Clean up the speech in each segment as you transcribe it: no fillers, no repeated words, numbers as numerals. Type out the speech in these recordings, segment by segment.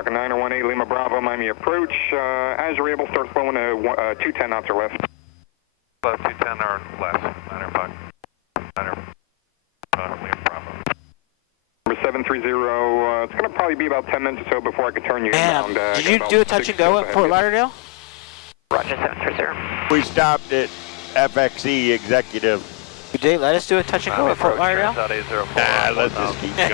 Talking 9018 Lima Bravo, Miami approach. As you're able, start flowing to 210 knots or less. 210 or less. 905. 905 Lima Bravo. Number 730, it's going to probably be about 10 minutes or so before I can turn you inbound. Did you do a touch and go at Fort Lauderdale? Roger, 730. We stopped at FXE Executive. Did they let us do a touch and go at Fort Lauderdale? Nah, let's just keep going.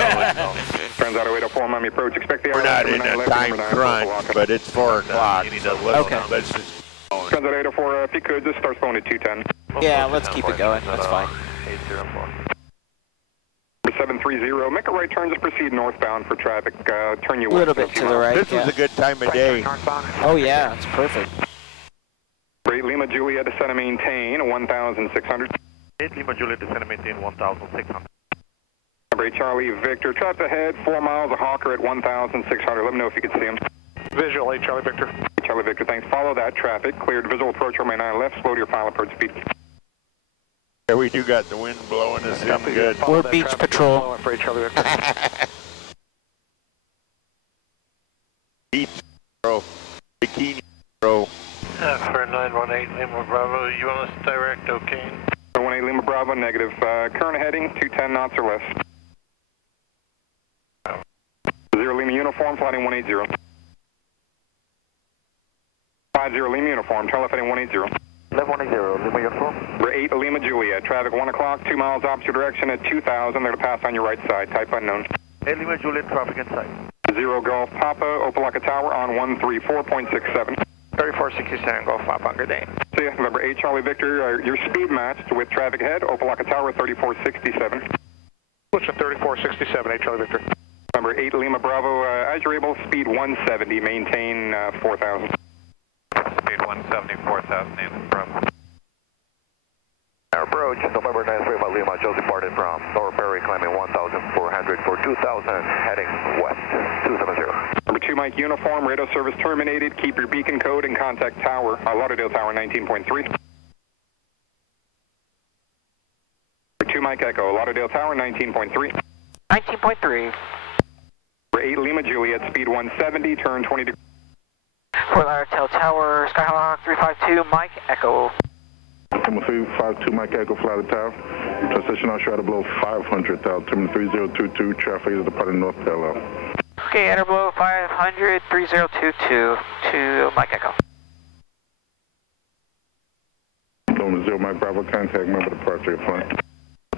Transat 0804, Miami approach. Expect the We're not in a time crunch, but it's 4 o'clock. So okay. Let's just keep going. Transat 804, if you could, just start flowing at 210. Yeah, let's keep it going. That's fine. 804. 730, make a right turn, just proceed northbound for traffic. Turn you A little bit to the right. This was a good time of day. Oh yeah, it's perfect. 8 Lima Juliet, descend and maintain 1,600. 8 Lima Juliet, descend and maintain 1,600. Number 8 Charlie Victor, traffic ahead, 4 miles, a Hawker at 1,600. Let me know if you can see him. Visual 8 Charlie Victor. Charlie Victor, thanks. Follow that traffic. Cleared visual approach, runway 9 left, slow to your final approach speed. Yeah, we do got the wind blowing us in good. We're beach patrol. For 8 Charlie Victor. Beach bro. Bikini bro. For 918 Lima Bravo, you want us direct okay? 918 Lima Bravo, negative. Current heading, 210 knots or less. 0 Lima uniform, flighting 180. 50 Lima uniform, tail left heading 180. 1110, Lima uniform. Number 8 Lima Juliet, traffic 1 o'clock, 2 miles opposite direction at 2,000. They're to pass on your right side, type unknown. 8 Lima Juliet, traffic inside. 0 Golf Papa, Opelika Tower on 134.67. 3467, Golf Papa, good day. See ya. Number 8 Charlie Victor, your speed matched with traffic ahead, Opelika Tower 3467. Push at 3467, 8 Charlie Victor. Number 8 Lima Bravo, as you're able, speed 170, maintain 4,000. Speed 170, 4,000, Lima Bravo. Our approach, November 935 Lima, Joe departed from North Ferry, climbing 1,400 for 2,000, heading west, 270. Number 2 Mike uniform, radio service terminated, keep your beacon code and contact tower, Lauderdale Tower 19.3. Number 2 Mike Echo, Lauderdale Tower 19.3. 19.3. Number 8 Lima Juliet, speed 170, turn 20 degrees. Fort Lauderdale Tower, Skyline 352, Mike Echo. Number 352 Mike Echo, fly the tower. Transition on shroud below 500, terminal 3022, traffic is departing north parallel. Okay, enter below 500, 3022 to Mike Echo. Number 0 Mike Bravo, contact member departure, flight.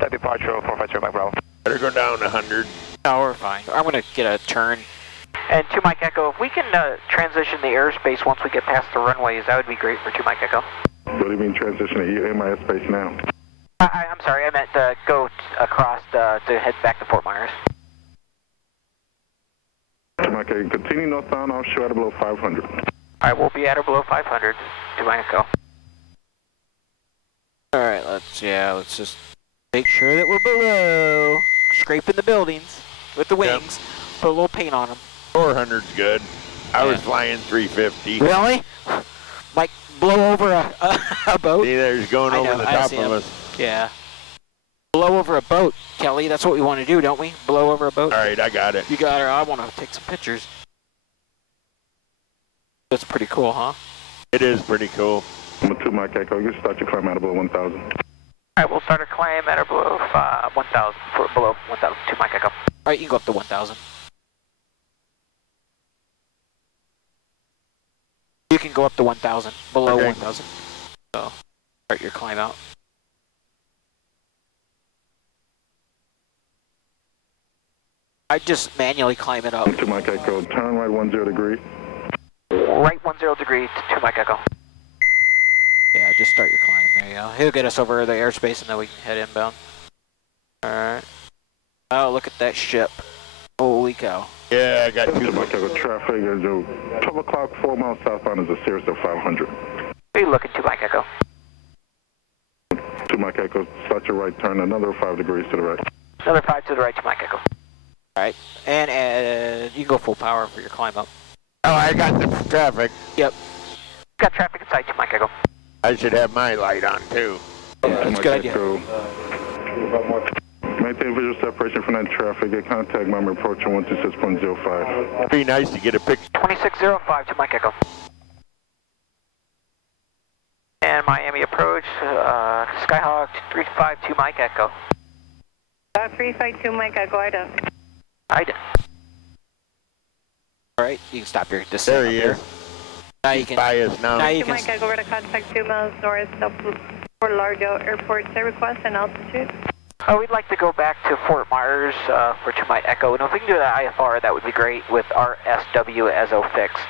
That departure 450 Mike Bravo. Better go down 100. No, we're fine. I'm going to get a turn. And 2 Mike Echo, if we can transition the airspace once we get past the runways, that would be great for 2 Mike Echo. What do you mean transition? You're in my space now. I'm sorry, I meant go across to head back to Fort Myers. Okay, continue northbound offshore at below 500. I will be at or below 500, 2 Mike Echo. Alright, let's just make sure that we're below. Scraping the buildings with the wings. Yep. Put a little paint on them. 400's good. I was flying 350. Really? Like blow over a boat? See, there's going over the top of us. Yeah. Blow over a boat, Kelly. That's what we want to do, don't we? Blow over a boat. All right, I got it. You got her. I want to take some pictures. That's pretty cool, huh? It is pretty cool. Number 2 Mike Echo, you start your climb out below 1,000. All right, we'll start our climb at or below 1,000. Below 1,000, 2 Mike Echo. All right, you can go up to 1,000. You can go up to 1,000, below 1,000. So, start your climb out. I just manually climb it up. 2 Mike Echo, turn right 10 degree. Right 10 degree to 2 Mike Echo. Yeah, just start your climb. There you go. He'll get us over the airspace and then we can head inbound. Alright. Oh, look at that ship. Holy cow. Yeah, I got 2 Mike Echo, traffic is 12 o'clock, 4 miles southbound is a Cirrus of 500. Are you looking 2 Mike Echo? 2 Mike Echo, start your right turn, another 5 degrees to the right. Another 5 to the right, 2 Mike Echo. Alright, and you can go full power for your climb up. Oh, I got the traffic. Yep. Got traffic inside 2 Mike Echo. I should have my light on too. Yeah, that's a good idea. maintain visual separation from that traffic. Get contact Miami approaching 126.05. It'd be nice to get a picture. 2605 to Mike Echo. And Miami approach, Skyhawk 352 Mike Echo. 352 Mike Echo, Ida. Ida. Alright, you can stop your descent. There he is. Now you can. By us now. Now you can. Mike Echo, we're to contact 2 miles north of Fort Lauderdale Airport. Say request and altitude. We'd like to go back to Fort Myers for 2 Mike Echo. And if we can do the IFR, that would be great with RSW as O fixed.